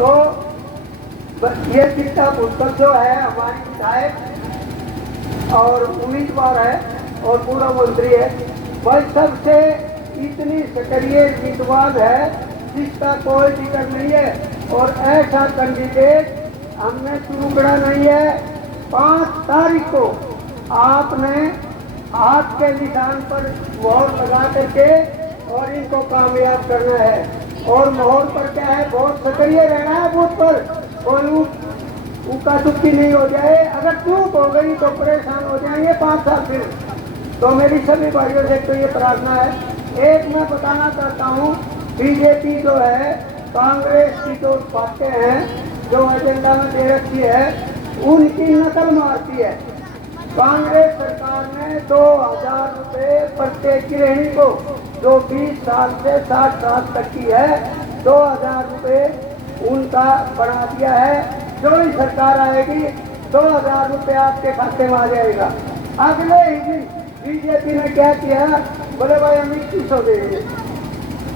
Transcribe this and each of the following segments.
तो ये शिक्षा पुस्तक जो है हमारी विधायक और उम्मीदवार है और पूर्व मंत्री है, वह सबसे इतनी सक्रिय विद्वान है जिसका कोई टिकट नहीं है और ऐसा कैंडिडेट हमने चुना नहीं है। 5 तारीख को आपने हाथ के निशान पर मोहर लगा करके और इनको कामयाब करना है। और मोहर पर क्या है, बहुत सक्रिय रहना है बूथ पर, कोई उका दुखी नहीं हो जाए। अगर चूक हो गई तो परेशान हो जाएंगे 5 साल फिर। तो मेरी सभी भाइयों से तो ये प्रार्थना है। एक मैं बताना चाहता हूँ, बीजेपी जो है कांग्रेस की जो बातें हैं जो एजेंडा में दे रखी है उनकी नकल मारती है। कांग्रेस सरकार ने 2000 रुपए प्रत्येक गृहिणी को जो 20 साल से 60 साल तक की है 2000 रुपए उनका बढ़ा दिया है। जो ही सरकार आएगी 2000 रुपए आपके खाते में आ जाएगा। अगले ही दिन बीजेपी ने क्या किया, बोले भाई हम 2100 देंगे,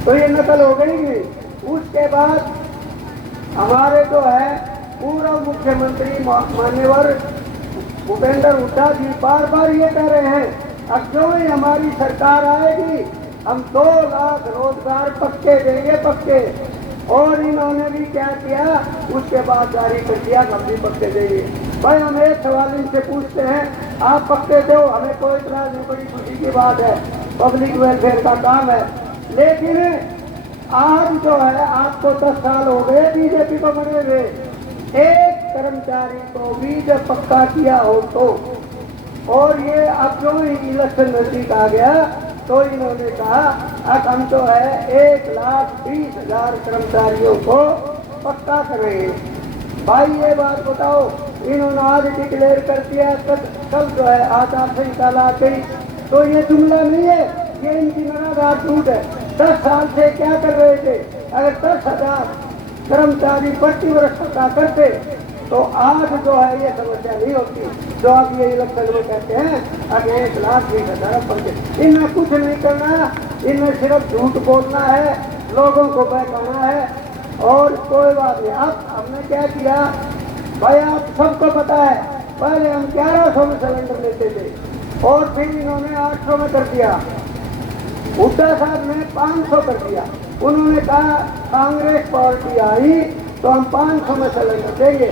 तो ये नकल हो गई नहीं। उसके बाद हमारे जो है पूर्व मुख्यमंत्री मान्यवर भूपेंद्र हुड्डा जी बार बार ये कह रहे हैं अब जो ही हमारी सरकार आएगी हम 2 लाख रोजगार पक्के देंगे, पक्के। और इन्होंने भी क्या किया, उसके बाद जारी कर दिया हम भी पक्के देंगे। भाई हम एक सवाल इनसे पूछते हैं, आप पक्के दो, हमें कोई इतराज नहीं, बड़ी खुशी की बात है, पब्लिक वेलफेयर का काम है। लेकिन आज जो है आपको 10 साल हो गए बीजेपी को बने हुए, एक कर्मचारी को भी जब पक्का किया हो तो, और ये अब जो इलेक्शन नजदीक आ गया तो इन्होंने कहा अब हम जो है 1,20,000 कर्मचारियों को पक्का करेंगे। भाई ये बात बताओ, इन्होंने आज डिक्लेयर कर दिया, कल जो है आचार संहिता ला गई, तो ये जुमला नहीं है, ये इनकी निराधार झूठ है। 10 साल से क्या कर रहे थे, अगर 10,000 कर्मचारी प्रति वर्ष पक्का करते तो आज जो है ये समस्या नहीं होती। जो आप ये इलेक्शन में कहते हैं अब 1,20,000 इनमें कुछ नहीं करना, इनमें सिर्फ झूठ बोलना है, लोगों को बहकाना है और कोई बात नहीं। अब हमने क्या किया भाई, आप सबको पता है पहले हम 1100 में सिलेंडर लेते थे और फिर इन्होंने 800 में कर दिया। हुड्डा साहब ने 500 कर दिया। उन्होंने कहा कांग्रेस पार्टी आई तो हम 500 में सिलेंडर देंगे।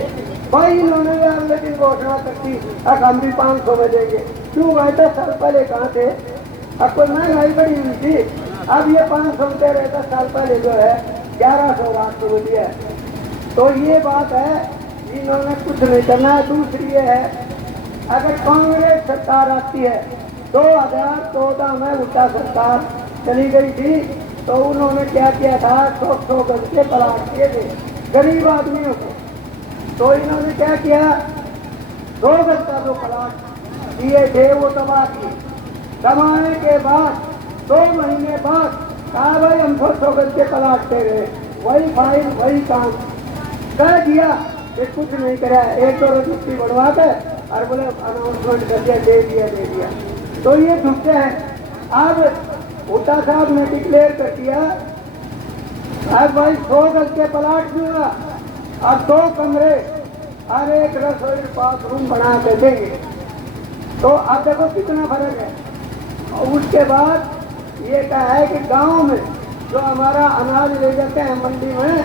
भाई इन्होंने अगले दिन घोषणा कर दी अब हम भी 500 में देंगे। क्यों भाई 10 साल पहले कहाँ थे, अब कोई महंगाई बढ़ी हुई थी, अब ये 500 में दे रहे। 10 साल पहले जो है 1100 800 में दिया। तो ये बात है, इन्होंने कुछ नहीं करना है। दूसरी ये है, अगर कांग्रेस सरकार आती है, 2014 में हुड्डा सरकार चली गई थी तो उन्होंने क्या किया था, 100 गज के प्लाट किए थे गरीब आदमियों को। तो इन्होंने क्या किया, 2 गज का जो प्लाट दिए थे वो तबाह किए। कमाने के बाद 2 महीने बाद कहा भाई हम 100 गज के प्लाट दे रहे, वही फाइल वही काम कह दिया कि कुछ नहीं करा। 1-2 रजिस्ट्री बढ़वा के और बोले अनाउंसमेंट कर दिया, दे दिया। तो ये झुकते हैं। अब हुड्डा साहब ने डिक्लेयर कर दिया अब भाई 100 गज के प्लाट दूंगा, अब 2 कमरे और एक रसोई बाथरूम बना के देंगे। तो अब देखो कितना फर्क है। और उसके बाद ये कहा है कि गांव में जो हमारा अनाज ले जाते हैं मंडी में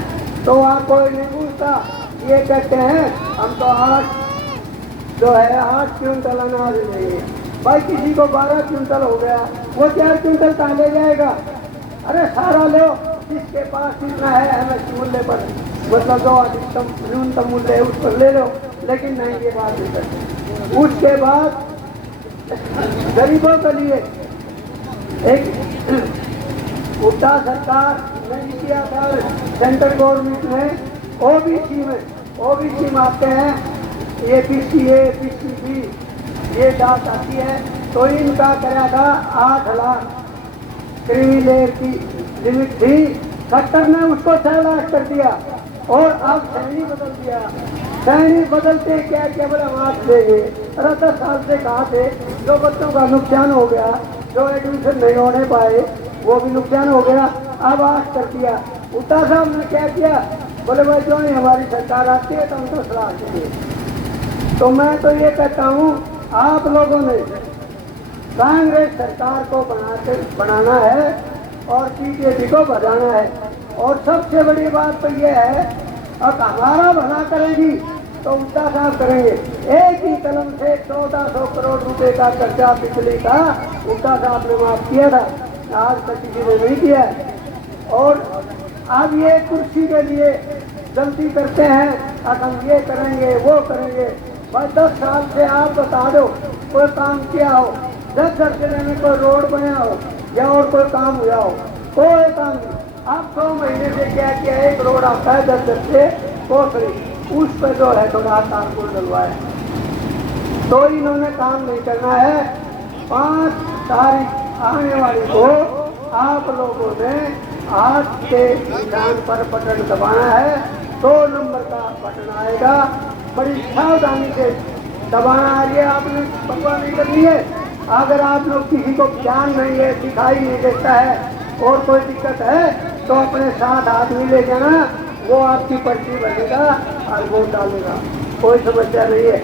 तो वहाँ कोई नहीं पूछता, ये कहते हैं हम तो 8 क्विंटल अनाज लेंगे। भाई किसी को 12 क्विंटल हो गया, वो 4 क्विंटल कहाँ ले जाएगा। अरे सारा लो, जिसके पास इतना है एमएसपी मूल्य पर, मतलब जो अधिकतम न्यूनतम मूल्य है उस पर ले लो, लेकिन नहीं ये बात नहीं करते। उसके बाद गरीबों के लिए एक हुड्डा सरकार ने किया था, सेंट्रल गवर्नमेंट ने ओबीसी में आते हैं ABCA ABCB ये जात आती है, तो इनका कराया था 8 लाख क्रीमी लेयर की लिमिट थी। खट्टर ने उसको 6 लाख कर दिया और अब सैनी बदल दिया। सैनी बदलते क्या क्या बोले हम 8 देंगे। अरे 10 साल से कहा थे, जो बच्चों का नुकसान हो गया, जो एडमिशन नहीं होने पाए वो भी नुकसान हो गया, अब 8 कर दिया। हुड्डा साहब ने क्या किया, बोले भाई जो नहीं हमारी सरकार आती है तो हम तो सलाह देंगे। तो मैं तो ये कहता हूँ आप लोगों ने कांग्रेस सरकार को बनाना है और बीजेपी को बढ़ाना है। और सबसे बड़ी बात तो ये है अब हमारा भला करेगी तो उल्टा साफ करेंगे। एक ही कलम से 1400 करोड़ रुपए का कर्जा बिजली का उल्टा साफ ने माफ किया था, आज तक किसी ने नहीं किया। और अब ये कुर्सी के लिए गलती करते हैं, अब हम ये करेंगे वो करेंगे। भाई 10 साल से आप बता दो कोई काम किया हो, 10 जिले में कोई रोड बना हो या और कोई काम हुआ हो, कोई काम नहीं। आप 6 महीने से क्या किया, एक रोड आता है 10 से कोसरी, उस पर जो है थोड़ा तारपुर डलवाए, तो इन्होंने काम नहीं करना है। 5 तारीख आने वाली को आप लोगों ने हाथ के निशान पर बटन दबाना है, 2 नंबर का बटन आएगा, बड़ी सावधानी से दबाना है। आपने परवाह नहीं करनी है। अगर आप लोग किसी को ध्यान नहीं है, दिखाई नहीं देता है और कोई दिक्कत है तो अपने साथ आदमी ले जाना, वो आपकी पर्ची बनेगा और वोट डालेगा, कोई समस्या नहीं है।